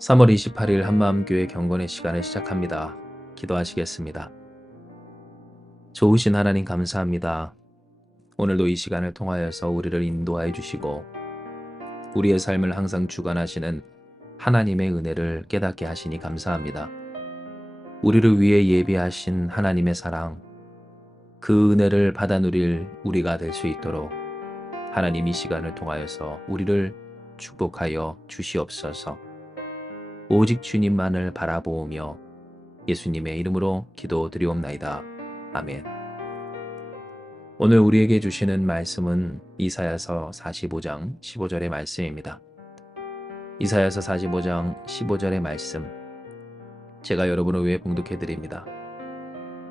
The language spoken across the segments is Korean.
3월 28일 한마음교회 경건의 시간을 시작합니다. 기도하시겠습니다. 좋으신 하나님 감사합니다. 오늘도 이 시간을 통하여서 우리를 인도하여 주시고 우리의 삶을 항상 주관하시는 하나님의 은혜를 깨닫게 하시니 감사합니다. 우리를 위해 예비하신 하나님의 사랑, 그 은혜를 받아 누릴 우리가 될 수 있도록 하나님 이 시간을 통하여서 우리를 축복하여 주시옵소서. 오직 주님만을 바라보며 예수님의 이름으로 기도드리옵나이다. 아멘. 오늘 우리에게 주시는 말씀은 이사야서 45장 15절의 말씀입니다. 이사야서 45장 15절의 말씀, 제가 여러분을 위해 봉독해드립니다.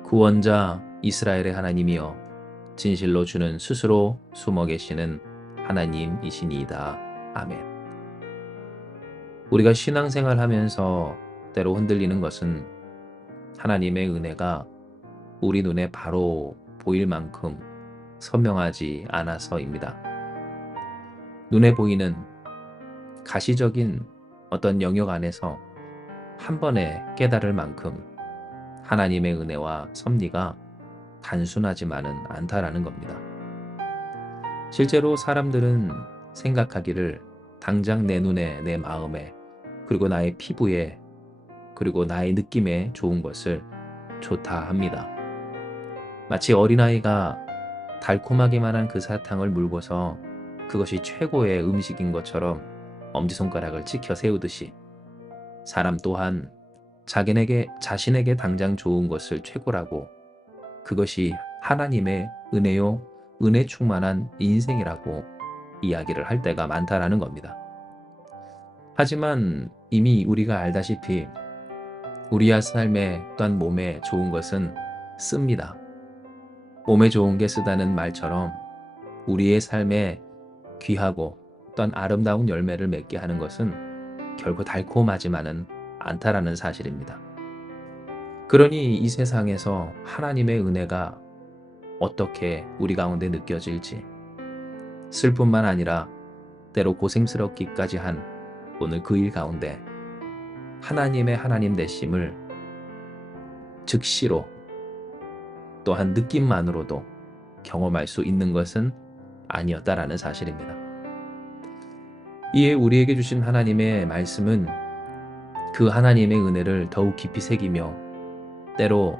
구원자 이스라엘의 하나님이여, 진실로 주는 스스로 숨어 계시는 하나님이시니이다. 아멘. 우리가 신앙생활 하면서 때로 흔들리는 것은 하나님의 은혜가 우리 눈에 바로 보일 만큼 선명하지 않아서입니다. 눈에 보이는 가시적인 어떤 영역 안에서 한 번에 깨달을 만큼 하나님의 은혜와 섭리가 단순하지만은 않다라는 겁니다. 실제로 사람들은 생각하기를 당장 내 눈에, 내 마음에, 그리고 나의 피부에, 그리고 나의 느낌에 좋은 것을 좋다 합니다. 마치 어린아이가 달콤하기만 한 그 사탕을 물고서 그것이 최고의 음식인 것처럼 엄지손가락을 치켜 세우듯이 사람 또한 자신에게 당장 좋은 것을 최고라고, 그것이 하나님의 은혜요, 은혜 충만한 인생이라고 이야기를 할 때가 많다라는 겁니다. 하지만 이미 우리가 알다시피 우리의 삶에 또한 몸에 좋은 것은 씁니다. 몸에 좋은 게 쓰다는 말처럼 우리의 삶에 귀하고 또한 아름다운 열매를 맺게 하는 것은 결코 달콤하지만은 않다라는 사실입니다. 그러니 이 세상에서 하나님의 은혜가 어떻게 우리 가운데 느껴질지, 슬픔만 아니라 때로 고생스럽기까지 한 오늘 그 일 가운데 하나님의 하나님 되심을 즉시로 또한 느낌만으로도 경험할 수 있는 것은 아니었다라는 사실입니다. 이에 우리에게 주신 하나님의 말씀은 그 하나님의 은혜를 더욱 깊이 새기며 때로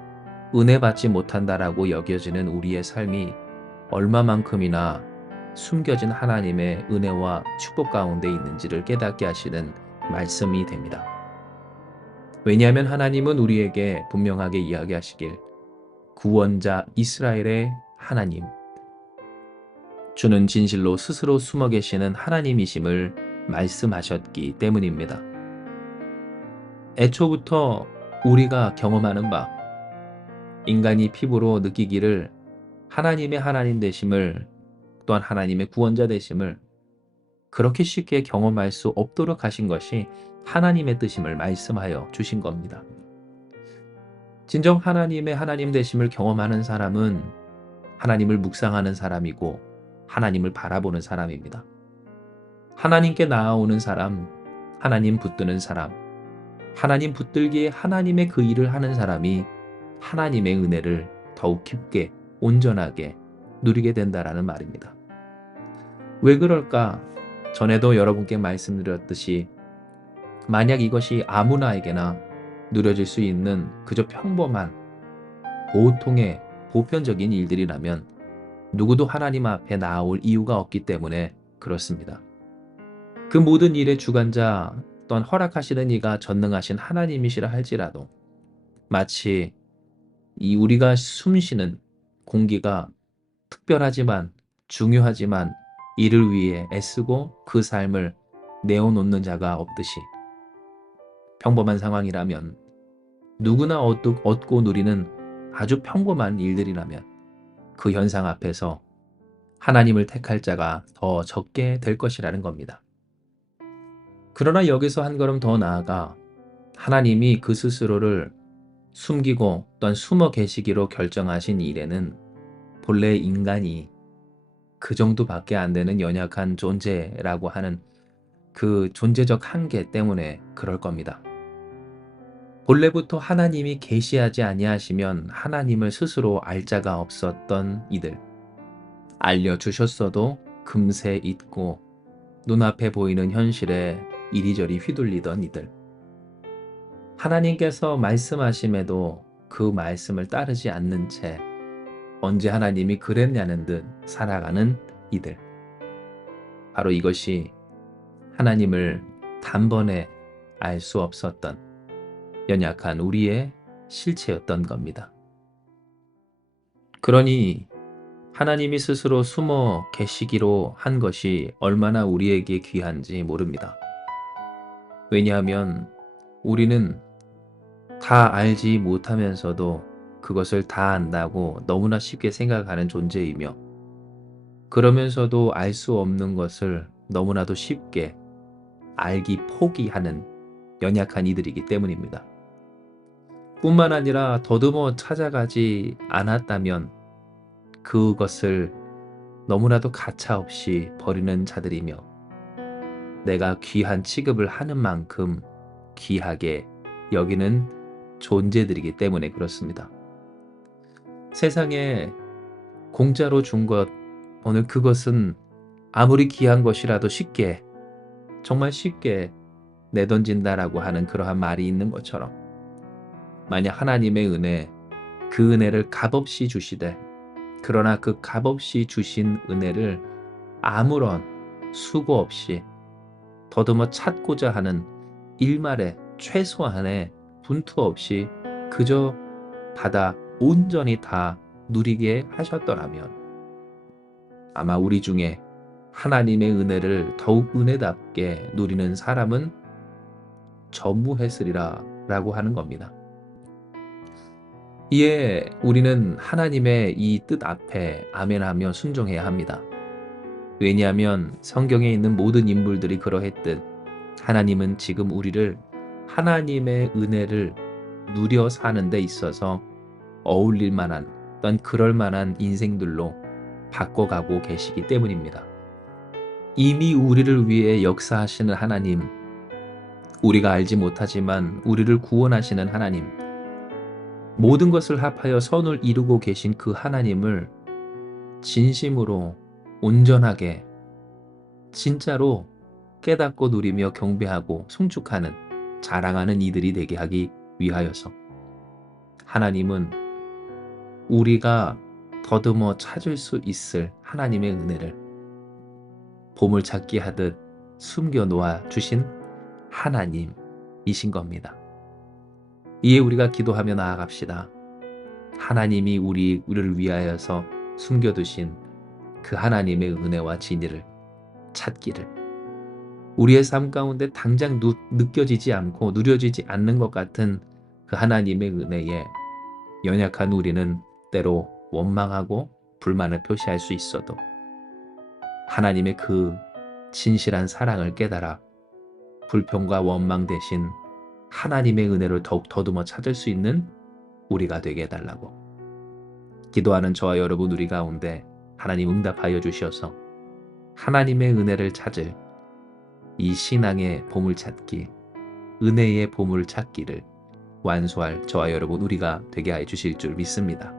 은혜 받지 못한다라고 여겨지는 우리의 삶이 얼마만큼이나 숨겨진 하나님의 은혜와 축복 가운데 있는지를 깨닫게 하시는 말씀이 됩니다. 왜냐하면 하나님은 우리에게 분명하게 이야기하시길 구원자 이스라엘의 하나님, 주는 진실로 스스로 숨어 계시는 하나님이심을 말씀하셨기 때문입니다. 애초부터 우리가 경험하는 바, 인간이 피부로 느끼기를 하나님의 하나님 되심을, 또한 하나님의 구원자 되심을 그렇게 쉽게 경험할 수 없도록 하신 것이 하나님의 뜻임을 말씀하여 주신 겁니다. 진정 하나님의 하나님 되심을 경험하는 사람은 하나님을 묵상하는 사람이고 하나님을 바라보는 사람입니다. 하나님께 나아오는 사람, 하나님 붙드는 사람, 하나님 붙들기에 하나님의 그 일을 하는 사람이 하나님의 은혜를 더욱 깊게 온전하게 누리게 된다라는 말입니다. 왜 그럴까? 전에도 여러분께 말씀드렸듯이 만약 이것이 아무나에게나 누려질 수 있는 그저 평범한 보통의 보편적인 일들이라면 누구도 하나님 앞에 나아올 이유가 없기 때문에 그렇습니다. 그 모든 일의 주관자 또한 허락하시는 이가 전능하신 하나님이시라 할지라도 마치 이 우리가 숨쉬는 공기가 특별하지만 중요하지만 이를 위해 애쓰고 그 삶을 내어놓는 자가 없듯이 평범한 상황이라면 누구나 얻고 누리는 아주 평범한 일들이라면 그 현상 앞에서 하나님을 택할 자가 더 적게 될 것이라는 겁니다. 그러나 여기서 한 걸음 더 나아가 하나님이 그 스스로를 숨기고 또한 숨어 계시기로 결정하신 일에는 본래 인간이 그 정도밖에 안 되는 연약한 존재라고 하는 그 존재적 한계 때문에 그럴 겁니다. 본래부터 하나님이 계시하지 아니하시면 하나님을 스스로 알 자가 없었던 이들, 알려주셨어도 금세 잊고 눈앞에 보이는 현실에 이리저리 휘둘리던 이들, 하나님께서 말씀하심에도 그 말씀을 따르지 않는 채 언제 하나님이 그랬냐는 듯 살아가는 이들, 바로 이것이 하나님을 단번에 알 수 없었던 연약한 우리의 실체였던 겁니다. 그러니 하나님이 스스로 숨어 계시기로 한 것이 얼마나 우리에게 귀한지 모릅니다. 왜냐하면 우리는 다 알지 못하면서도 그것을 다 안다고 너무나 쉽게 생각하는 존재이며, 그러면서도 알 수 없는 것을 너무나도 쉽게 알기 포기하는 연약한 이들이기 때문입니다. 뿐만 아니라 더듬어 찾아가지 않았다면 그것을 너무나도 가차없이 버리는 자들이며, 내가 귀한 취급을 하는 만큼 귀하게 여기는 존재들이기 때문에 그렇습니다. 세상에 공짜로 준 것, 오늘 그것은 아무리 귀한 것이라도 쉽게, 정말 쉽게 내던진다라고 하는 그러한 말이 있는 것처럼, 만약 하나님의 은혜, 그 은혜를 값없이 주시되, 그러나 그 값없이 주신 은혜를 아무런 수고 없이 더듬어 찾고자 하는 일말의 최소한의 분투 없이 그저 받아 온전히 다 누리게 하셨더라면, 아마 우리 중에 하나님의 은혜를 더욱 은혜답게 누리는 사람은 전무했으리라 라고 하는 겁니다. 이에 우리는 하나님의 이 뜻 앞에 아멘하며 순종해야 합니다. 왜냐하면 성경에 있는 모든 인물들이 그러했듯 하나님은 지금 우리를 하나님의 은혜를 누려 사는 데 있어서 어울릴 만한, 어떤 그럴 만한 인생들로 바꿔가고 계시기 때문입니다. 이미 우리를 위해 역사하시는 하나님, 우리가 알지 못하지만 우리를 구원하시는 하나님, 모든 것을 합하여 선을 이루고 계신 그 하나님을 진심으로 온전하게 진짜로 깨닫고 누리며 경배하고 송축하는, 자랑하는 이들이 되게 하기 위하여서 하나님은 우리가 더듬어 찾을 수 있을 하나님의 은혜를 보물찾기 하듯 숨겨놓아 주신 하나님이신 겁니다. 이에 우리가 기도하며 나아갑시다. 하나님이 우리를 위하여서 숨겨두신 그 하나님의 은혜와 진리를 찾기를, 우리의 삶 가운데 당장 느껴지지 않고 누려지지 않는 것 같은 그 하나님의 은혜에 연약한 우리는 때로 원망하고 불만을 표시할 수 있어도 하나님의 그 진실한 사랑을 깨달아 불평과 원망 대신 하나님의 은혜를 더욱 더듬어 찾을 수 있는 우리가 되게 해달라고 기도하는 저와 여러분 우리 가운데 하나님 응답하여 주셔서 하나님의 은혜를 찾을 이 신앙의 보물찾기, 은혜의 보물찾기를 완수할 저와 여러분 우리가 되게 해 주실 줄 믿습니다.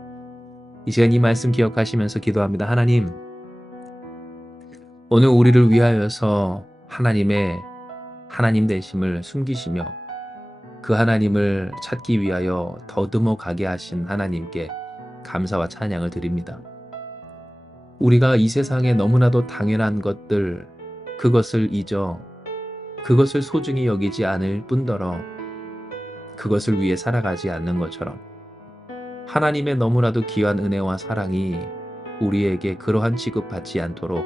이 시간 이 말씀 기억하시면서 기도합니다. 하나님, 오늘 우리를 위하여서 하나님의 하나님 되심을 숨기시며 그 하나님을 찾기 위하여 더듬어 가게 하신 하나님께 감사와 찬양을 드립니다. 우리가 이 세상에 너무나도 당연한 것들, 그것을 잊어 그것을 소중히 여기지 않을 뿐더러 그것을 위해 살아가지 않는 것처럼 하나님의 너무나도 귀한 은혜와 사랑이 우리에게 그러한 취급받지 않도록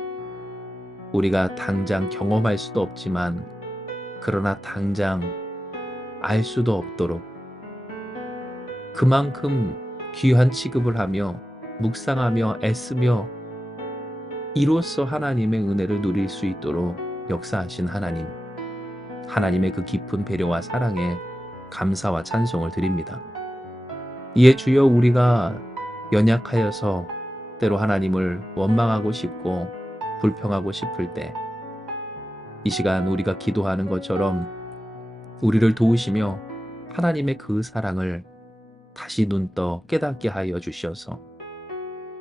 우리가 당장 경험할 수도 없지만 그러나 당장 알 수도 없도록 그만큼 귀한 취급을 하며 묵상하며 애쓰며 이로써 하나님의 은혜를 누릴 수 있도록 역사하신 하나님, 하나님의 그 깊은 배려와 사랑에 감사와 찬송을 드립니다. 이에 주여 우리가 연약하여서 때로 하나님을 원망하고 싶고 불평하고 싶을 때 이 시간 우리가 기도하는 것처럼 우리를 도우시며 하나님의 그 사랑을 다시 눈떠 깨닫게 하여 주시어서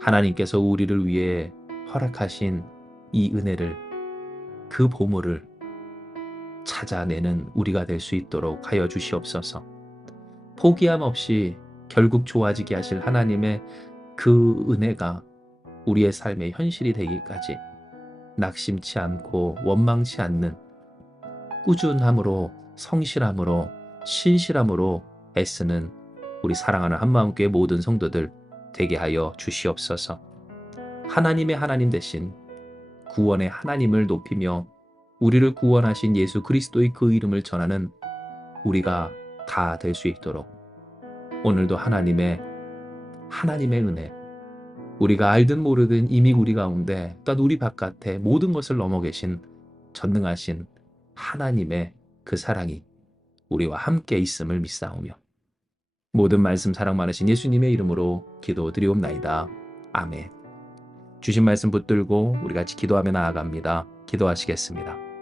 하나님께서 우리를 위해 허락하신 이 은혜를, 그 보물을 찾아내는 우리가 될 수 있도록 하여 주시옵소서. 포기함 없이 결국 좋아지게 하실 하나님의 그 은혜가 우리의 삶의 현실이 되기까지 낙심치 않고 원망치 않는 꾸준함으로, 성실함으로, 신실함으로 애쓰는 우리 사랑하는 한마음교회 모든 성도들 되게 하여 주시옵소서. 하나님의 하나님 대신 구원의 하나님을 높이며 우리를 구원하신 예수 그리스도의 그 이름을 전하는 우리가 다 될 수 있도록 오늘도 하나님의 은혜, 우리가 알든 모르든 이미 우리 가운데 또한 우리 바깥에 모든 것을 넘어 계신 전능하신 하나님의 그 사랑이 우리와 함께 있음을 믿사오며 모든 말씀 사랑 많으신 예수님의 이름으로 기도드리옵나이다. 아멘. 주신 말씀 붙들고 우리 같이 기도하며 나아갑니다. 기도하시겠습니다.